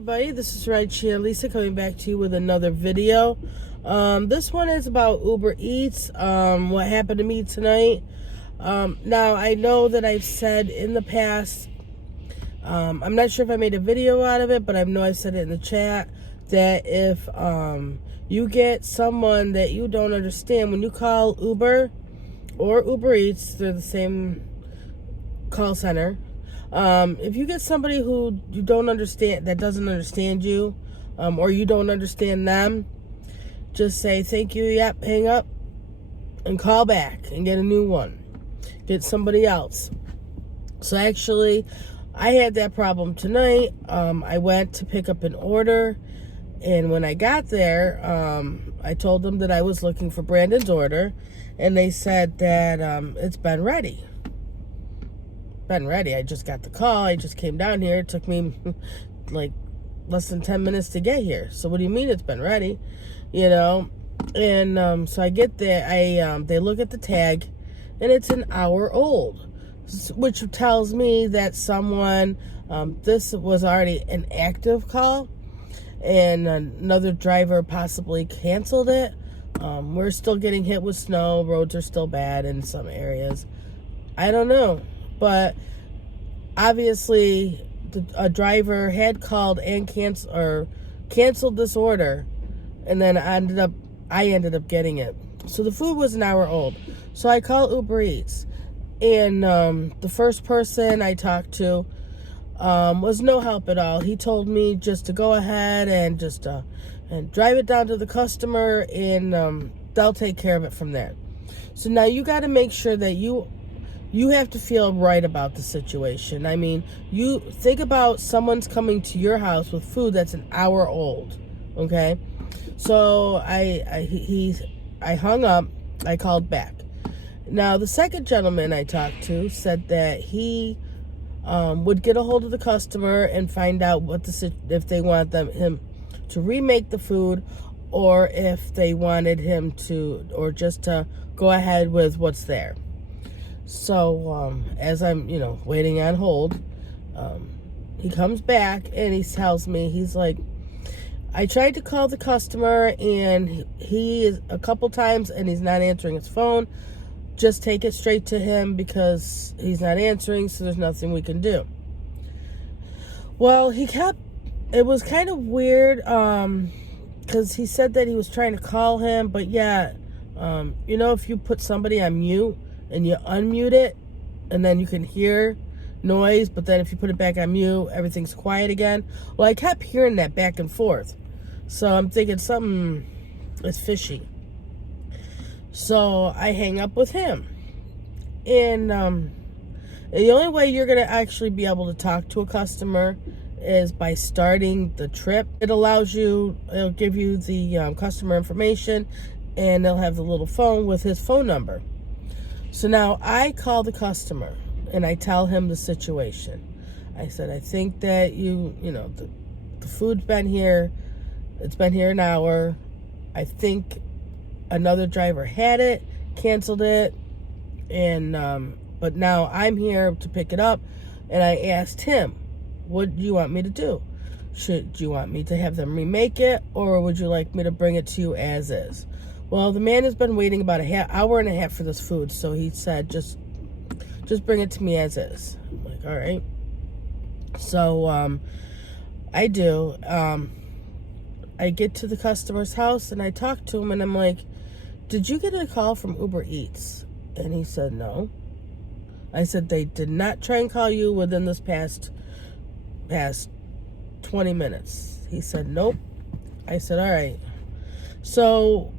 everybody, this is Rideshare Lisa coming back to you with another video. This one is about Uber Eats, what happened to me tonight. Now, I know that I've said in the past, I'm not sure if I made a video out of it, but I know I said it in the chat, that if you get someone that you don't understand, when you call Uber or Uber Eats, they're the same call center. If you get somebody who you don't understand, that doesn't understand you, or you don't understand them, just say thank you, yep, hang up, and call back and get a new one. Get somebody else. So actually, I had that problem tonight. I went to pick up an order, and when I got there, I told them that I was looking for Brandon's order, and they said that it's been ready. I just got the call. I just came down here. It took me like less than 10 minutes to get here. So what do you mean it's been ready? You know? And so I get there. They look at the tag, and it's an hour old, which tells me that someone, this was already an active call, and another driver possibly canceled it. We're still getting hit with snow. Roads are still bad in some areas. I don't know. But obviously, a driver had called and canceled this order, and then I ended up getting it. So the food was an hour old. So I called Uber Eats, and the first person I talked to was no help at all. He told me just to go ahead and just and drive it down to the customer, and they'll take care of it from there. So now you got to make sure that you have to feel right about the situation. I mean, you think about someone's coming to your house with food that's an hour old, okay? So I hung up. I called back. Now, the second gentleman I talked to said that he would get a hold of the customer and find out if they want him to remake the food, or if they wanted him to, or just to go ahead with what's there. So, as I'm, waiting on hold, he comes back and he tells me, he's like, I tried to call the customer, and he is a couple times, and he's not answering his phone. Just take it straight to him because he's not answering, so there's nothing we can do. Well, it was kind of weird, because he said that he was trying to call him, but yeah, if you put somebody on mute, and you unmute it, and then you can hear noise, but then if you put it back on mute, everything's quiet again. Well, I kept hearing that back and forth. So I'm thinking something is fishy. So I hang up with him. And the only way you're going to actually be able to talk to a customer is by starting the trip. It'll give you the customer information, and they'll have the little phone with his phone number. So now I call the customer, and I tell him the situation. I said, I think that the food's been here. It's been here an hour. I think another driver had it, canceled it, and but now I'm here to pick it up. And I asked him, what do you want me to do? Do you want me to have them remake it, or would you like me to bring it to you as is? Well, the man has been waiting about an hour and a half for this food, so he said, just bring it to me as is. I'm like, all right. So, I do. I get to the customer's house, and I talk to him, and I'm like, did you get a call from Uber Eats? And he said, no. I said, they did not try and call you within this past 20 minutes. He said, nope. I said, all right. So,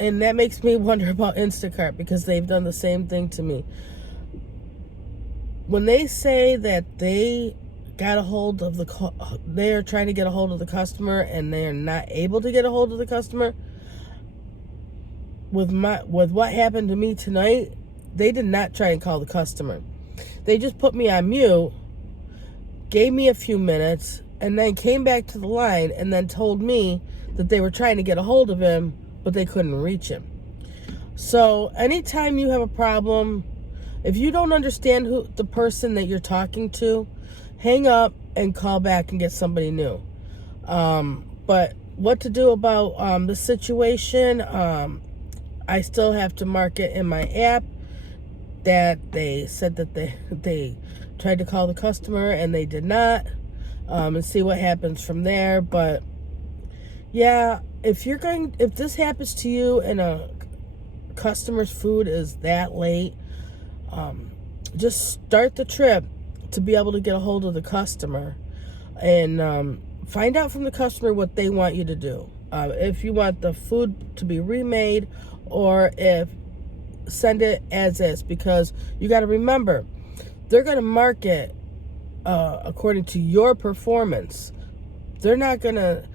and that makes me wonder about Instacart, because they've done the same thing to me. When they say that they got a hold of they are trying to get a hold of the customer, and they are not able to get a hold of the customer, with what happened to me tonight, they did not try and call the customer. They just put me on mute, gave me a few minutes, and then came back to the line, and then told me that they were trying to get a hold of him, but they couldn't reach him. So anytime you have a problem, if you don't understand the person that you're talking to, hang up and call back and get somebody new. But what to do about the situation? I still have to mark it in my app that they said that they tried to call the customer and they did not, and see what happens from there. But yeah, if this happens to you and a customer's food is that late, just start the trip to be able to get a hold of the customer and find out from the customer what they want you to do. If you want the food to be remade, or if send it as is, because you got to remember, they're going to mark it according to your performance. They're not going to,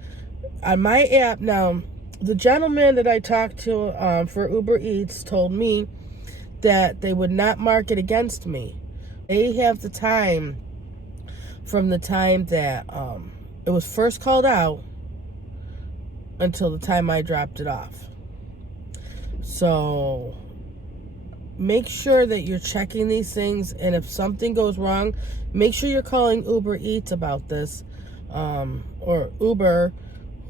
on my app now, the gentleman that I talked to for Uber Eats told me that they would not mark it against me. They have the time from the time that it was first called out until the time I dropped it off. So make sure that you're checking these things, and if something goes wrong, make sure you're calling Uber Eats about this, or Uber,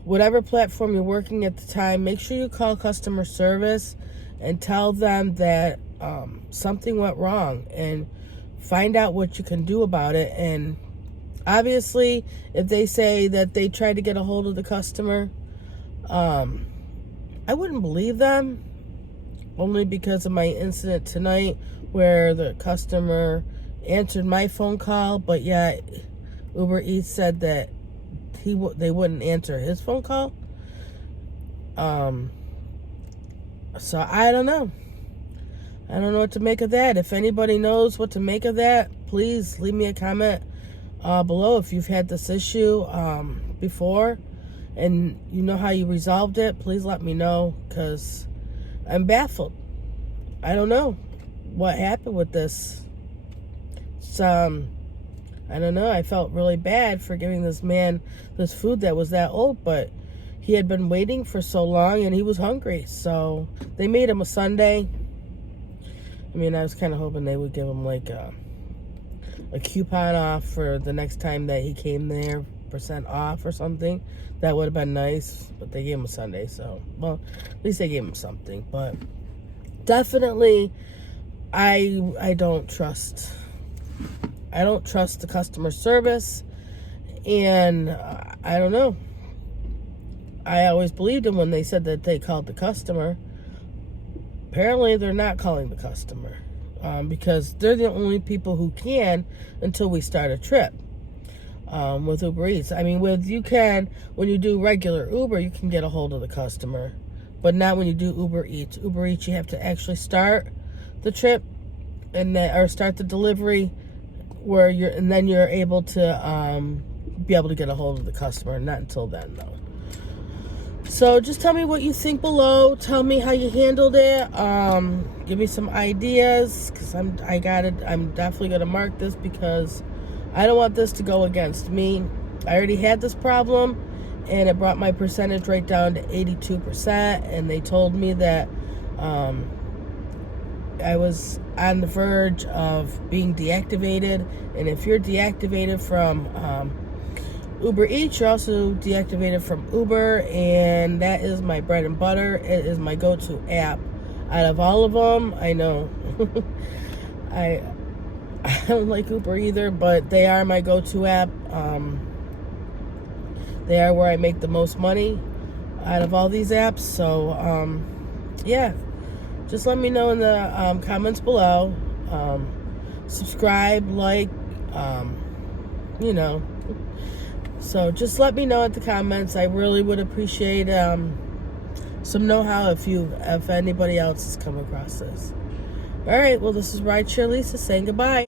whatever platform you're working at the time. Make sure you call customer service and tell them that something went wrong, and find out what you can do about it. And obviously, if they say that they tried to get a hold of the customer, I wouldn't believe them, only because of my incident tonight where the customer answered my phone call, but yeah, Uber Eats said that they wouldn't answer his phone call. So I don't know. I don't know what to make of that. If anybody knows what to make of that, please leave me a comment below if you've had this issue before and you know how you resolved it. Please let me know, because I'm baffled. I don't know what happened with this. I don't know. I felt really bad for giving this man this food that was that old, but he had been waiting for so long and he was hungry. So they made him a sundae. I mean, I was kind of hoping they would give him like a coupon off for the next time that he came there, % off or something. That would have been nice, but they gave him a sundae. So, well, at least they gave him something. But definitely, I don't trust the customer service, and I don't know. I always believed them when they said that they called the customer. Apparently, they're not calling the customer because they're the only people who can until we start a trip with Uber Eats. I mean, when you do regular Uber, you can get a hold of the customer, but not when you do Uber Eats. Uber Eats, you have to actually start the trip or start the delivery, and then you're able to be able to get a hold of the customer. Not until then, though. So just tell me what you think below. Tell me how you handled it. Give me some ideas, because I'm definitely gonna mark this, because I don't want this to go against me. I already had this problem, and it brought my percentage rate down to 82%. And they told me that I was on the verge of being deactivated. And if you're deactivated from Uber Eats, you're also deactivated from Uber, and that is my bread and butter. It is my go-to app. Out of all of them, I know I don't like Uber either, but they are my go-to app. They are where I make the most money out of all these apps. So yeah, just let me know in the comments below. Subscribe, like, you know. So just let me know in the comments. I really would appreciate some know-how if anybody else has come across this. All right, well, this is Rideshare Lisa saying goodbye.